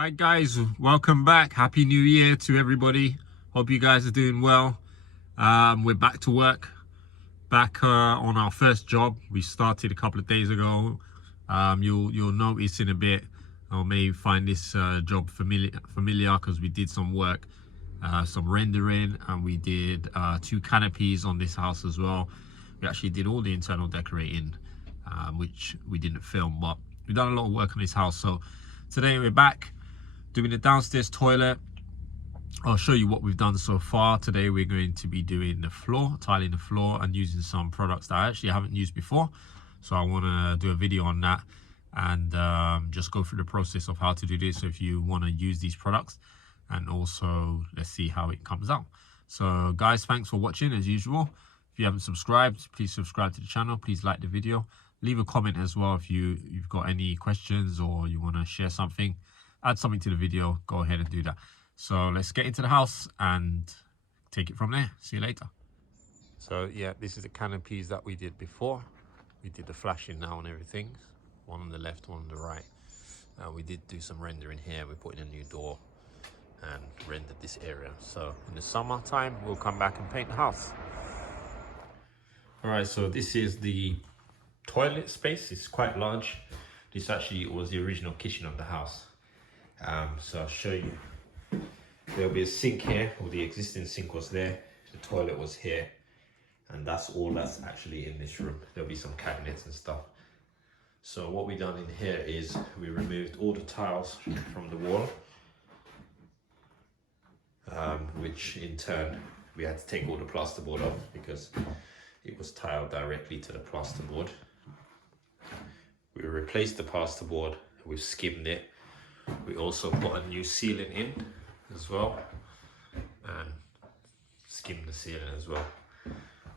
Hi guys, welcome back. Happy New Year to everybody. Hope you guys are doing well. We're back to work, back on our first job. We started a couple of days ago. You'll notice in a bit, or may find this job familiar because we did some work, some rendering, and we did 2 canopies on this house as well. We actually did all the internal decorating, which we didn't film, but we've done a lot of work on this house. So today we're back doing the downstairs toilet. I'll show you what we've done so far. Today we're going to be doing the floor, tiling the floor, and using some products that I actually haven't used before. So I want to do a video on that and just go through the process of how to do this. So if you want to use these products, and also let's see how it comes out. So guys, thanks for watching as usual. If you haven't subscribed, please subscribe to the channel. Please like the video. Leave a comment as well if you've got any questions or you want to share something, add something to the video. Go ahead and do that. So let's get into the house and take it from there. See you later. So yeah, this is the canopies that we did before. We did the flashing now and everything. One on the left, one on the right. We did do some rendering here. We put in a new door and rendered this area. So in the summertime, we'll come back and paint the house. All right, so this is the toilet space. It's quite large. This actually was the original kitchen of the house. So I'll show you. There'll be a sink here, or the existing sink was there. The toilet was here, and that's all that's actually in this room. There'll be some cabinets and stuff. So what we done in here is we removed all the tiles from the wall, which in turn we had to take all the plasterboard off because it was tiled directly to the plasterboard. We replaced the plasterboard, we've skimmed it. We also put a new ceiling in as well and skimmed the ceiling as well.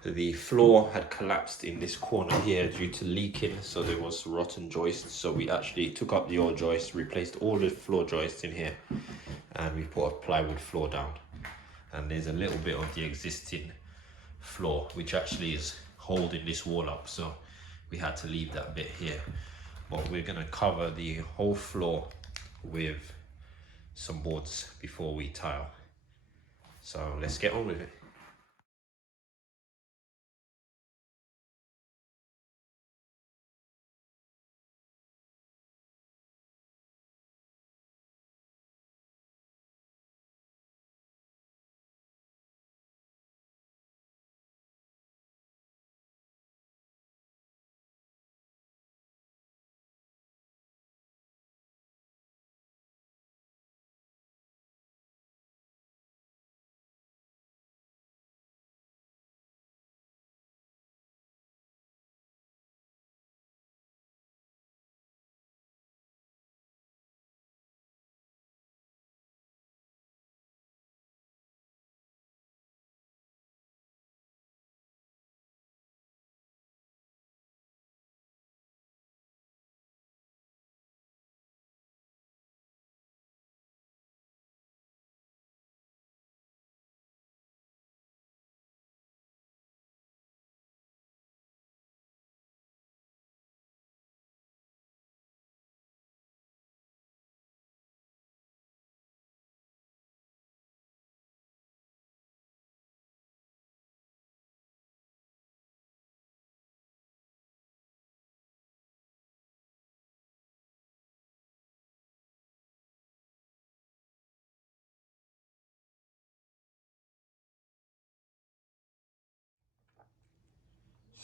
The floor had collapsed in this corner here due to leaking, so there was rotten joists. So we actually took up the old joists, replaced all the floor joists in here, and we put a plywood floor down. And there's a little bit of the existing floor which actually is holding this wall up, so we had to leave that bit here. But we're going to cover the whole floor with some boards before we tile. So let's get on with it.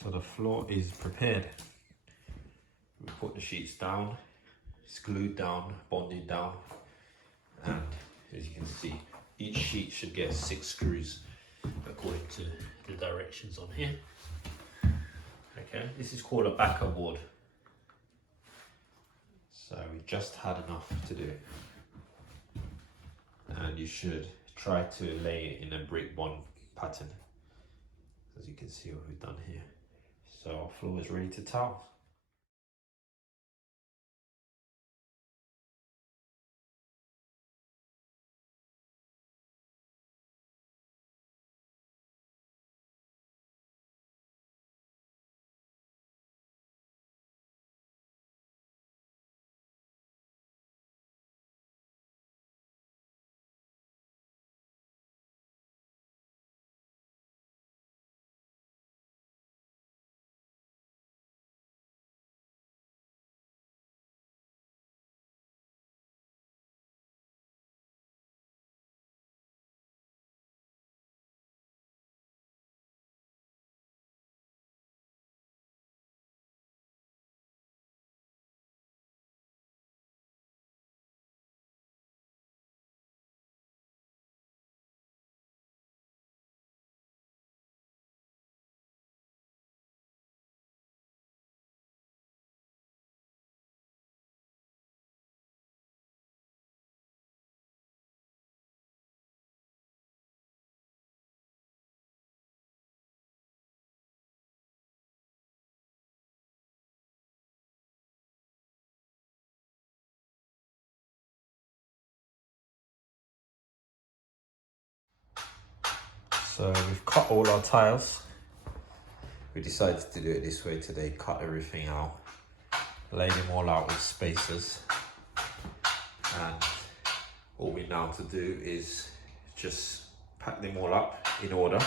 So the floor is prepared. We put the sheets down, it's glued down, bonded down, and as you can see, each sheet should get 6 screws according to the directions on here. Okay, this is called a backer board. So we just had enough to do. And you should try to lay it in a brick bond pattern. As you can see what we've done here. So our floor is ready to tile. So we've cut all our tiles. We decided to do it this way today, cut everything out, lay them all out with spacers. And all we now to do is just pack them all up in order,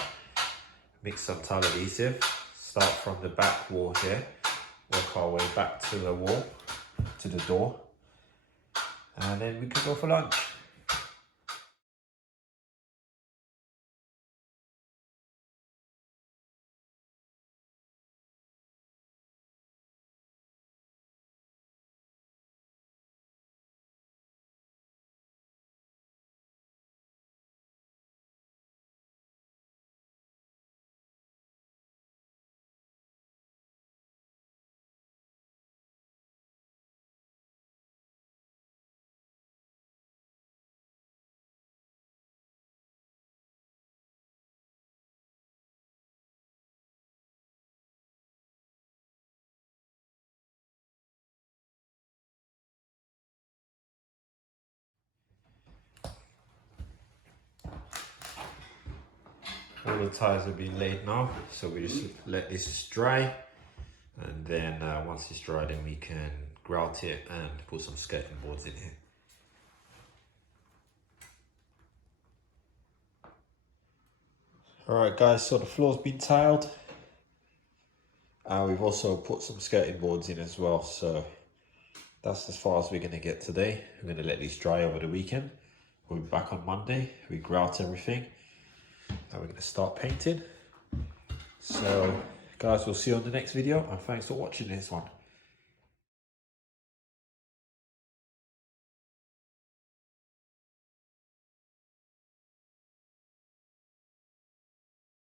mix some tile adhesive, start from the back wall here, work our way back to the wall, to the door, and then we can go for lunch. All the tiles have been laid now, so we just let this dry, and then once it's dry, then we can grout it and put some skirting boards in here. Alright guys, so the floor's been tiled, and we've also put some skirting boards in as well, so that's as far as we're going to get today. We're going to let these dry over the weekend. We'll be back on Monday, we grout everything, and we're going to start painting. So guys, we'll see you on the next video, and thanks for watching this one.